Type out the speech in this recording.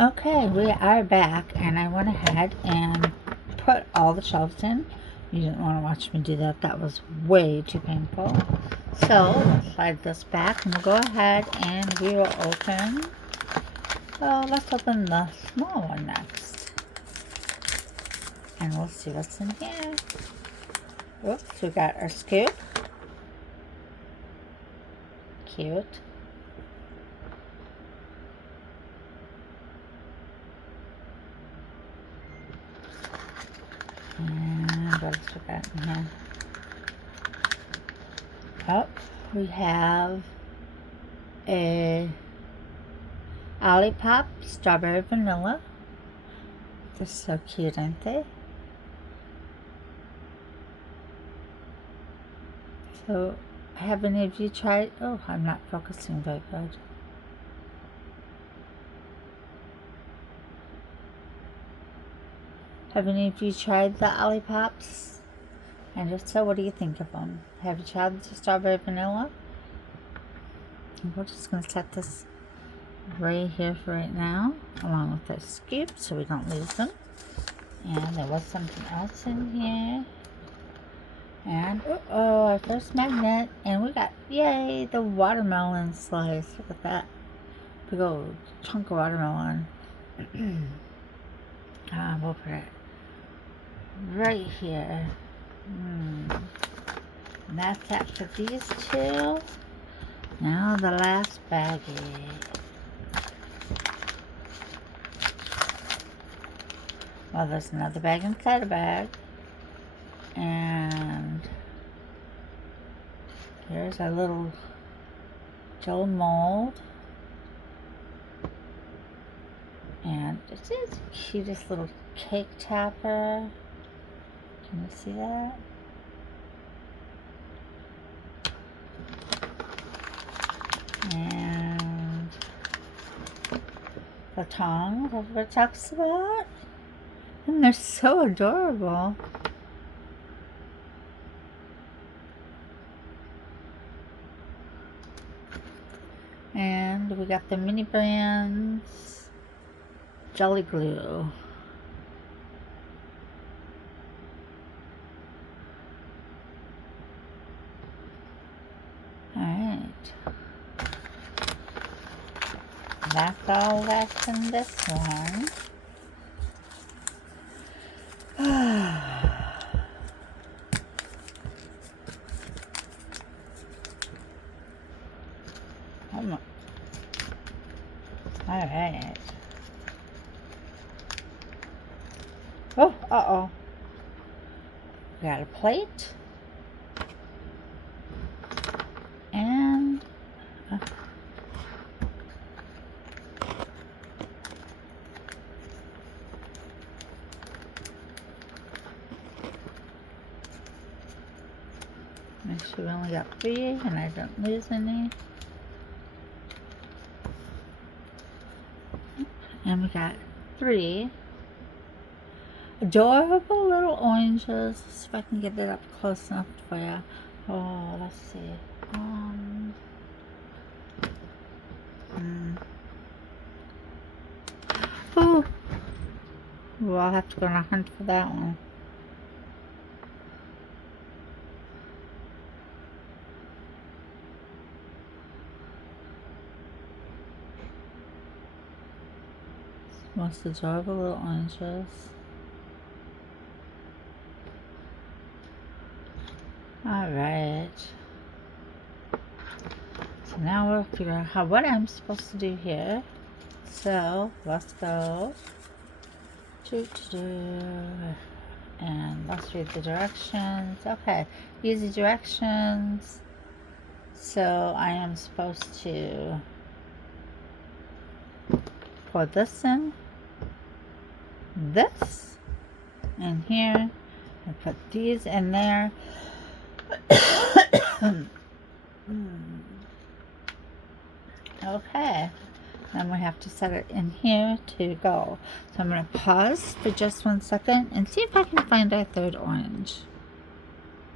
Okay, we are back, and I went ahead and put all the shelves in. You didn't want to watch me do that. That was way too painful. So, let's slide this back, and we'll go ahead and we will open. So, let's open the small one next. And we'll see what's in here. Oops, we got our scoop. Cute. And what else we got in here? Oh, we have a Olipop Strawberry Vanilla. They're so cute, aren't they? So, have any of you tried? Oh, I'm not focusing very good. Have any of you tried the Olipops? And if so, what do you think of them? Have you tried the strawberry vanilla? And we're just going to set this right here for right now, along with the scoop, so we don't lose them. And there was something else in here. And, our first magnet. And we got, yay, the watermelon slice. Look at that. Big old chunk of watermelon. We'll put it right here. And that's it for these two. Now the last baggie. Well, there's another bag inside a bag. And here's our little gel mold. And this is the cutest little cake topper. Can you see that? And the tongs, everybody talks about. And they're so adorable. And we got the Mini Brands Jelly Glue. Alright. That's all left in this one. Alright. Oh, uh-oh. We got a plate. And make sure we only got 3 and I don't lose any. And we got 3 adorable little oranges. See if I can get it up close enough for you. Oh, let's see. Oh, well, I'll have to go on a hunt for that one. Most adorable little oranges. Alright. So now we'll figure out what I'm supposed to do here. So let's go. And let's read the directions. Okay, easy directions. So I am supposed to pour this in, this in here, and put these in there. Okay, then we have to set it in here to go. So I'm going to pause for just 1 second and see if I can find our third orange.